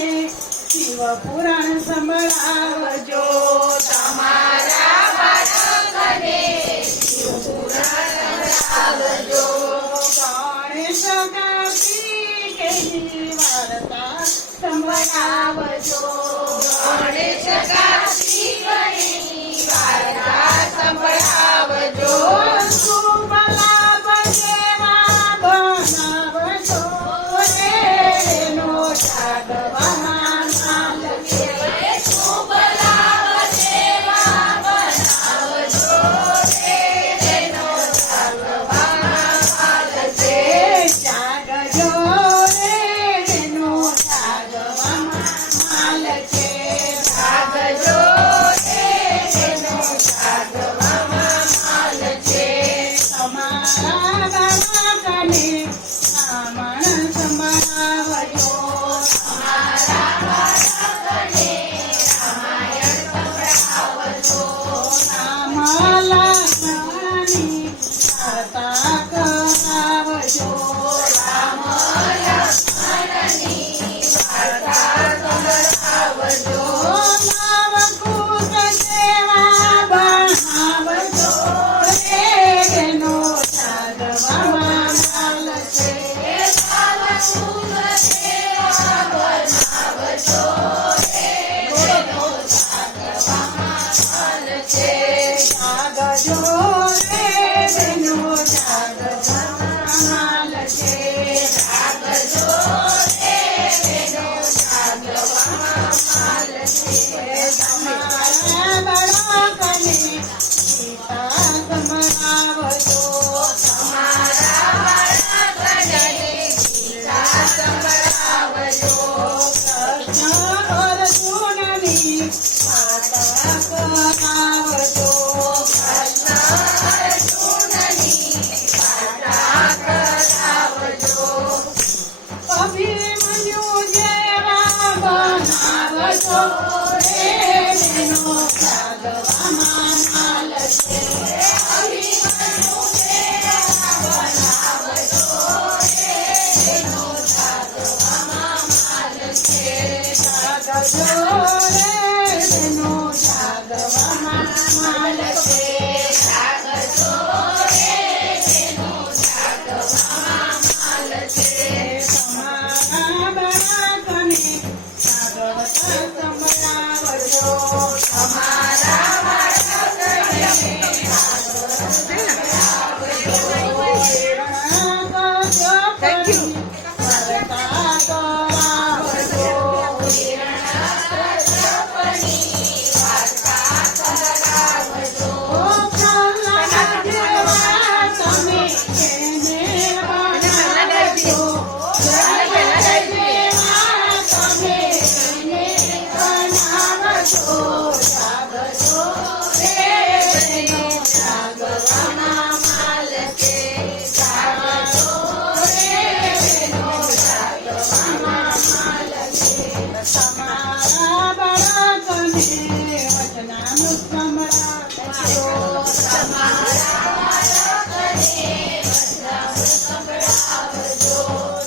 શિવ પુરાણ સંભળાવજો તમારા બાળકને શિવ પુરાણ સંભળાવજો ગણેશ કાર્તિકેયની વાર્તા સંભળાવજો ગણેશ કાર્તિકેયની વાર્તા સંભળાવજો શુભ લાભ જેવા બનાવજો એનો જાગવામાં માલ શુભ લાભ જેવા બનાવજો એનો જાગવામાં માલ છે જાગજો રે એનો જાગવામાં માલ છે જાગજો એનો જાગવામાં માલ છે તમારા બાળકને બ્રાહ્મણ સંભળાવજો મારા બાળકને રામાયણ સંભળાવજો રામ લક્ષ્મણની વાર્તા કરાવજો રામ લક્ષ્મણની વાર્તા સંભળાવજો નવકુશ જેવા બનાવજો એનો જાગવામાં માલ છે બાલકુલ જેવા બનાવજો એનો જાગવામાં માલ છે જાગજો રે એનો જાગવામાં માલ છે જાગજો એનો જાગવામાં માલ છે તમારા બાળકને ગીતા સંભળાવજો તમારા બાળકને ગીતા સંભળાવજો કૃષ્ણ અર્જુનની વાર્તા કરાવજો અર્જુનની વાર્તા કરાવજો અભિમન્યુ જેવા બનાવજો એનો જાગવામાં માલ છે અભિમન્યુ જેવા બનાવજો એનો જાગવામાં માલ છે જાગજો રે એનો જાગવામાં માલ છે જાગજો એનો જાગવામાં માલ છે તમારા બાળકને ભાગવત સંભળાવજો તમારા બાળકને થેન્ક યુ વાર્તા કરાવજો કૃષ્ણની વાર્તા સંભળાવજો પ્રહલાદ જેવા તમે એને બનાવજો પ્રહલાદ જેવા તમે એને બનાવજો જાગજો રે એનો જાગવામાં માલ છે જાગજો એનો જાગવામાં માલ છે તમારા બાળકને વચનામૃત સંભળાવજો તમારા બાળકને વચનામૃત સંભળાવજો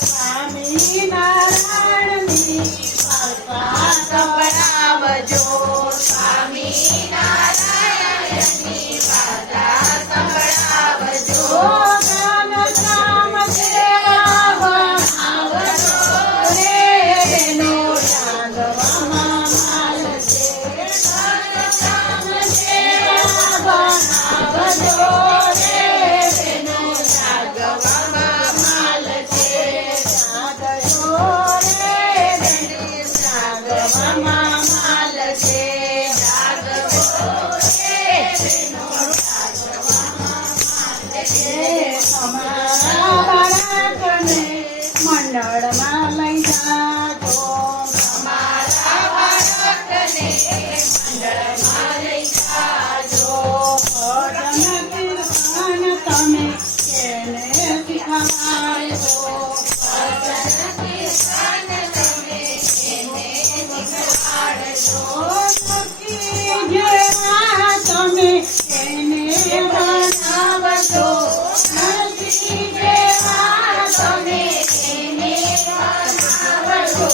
સ્વામિનારાયણની વાર્તા સંભળાવજો સ્વામિનારાયણની વાર્તા સંભળાવજો ગાનશ્યામ જેવા બનાવજો રે એનો જાગવામાં માલ છે ગાનશ્યામ જેવા બનાવજો રે એનો જાગવામાં માલ છે જાગજો રે એનો જાગવામાં માલ છે જાગજો એનો તમારા બાળકને મંડળમાં લઈ જાજો તમારા બાળકને મંડળમાં લઈ જાજો ભજન કીર્તન તમે એને શીખવાડજો ભજન કીર્તન તમે એને શીખવાડજો ભક્તિ જેવા તમે એને બનાવજો ભક્તિ જેવા તમે એને બનાવજો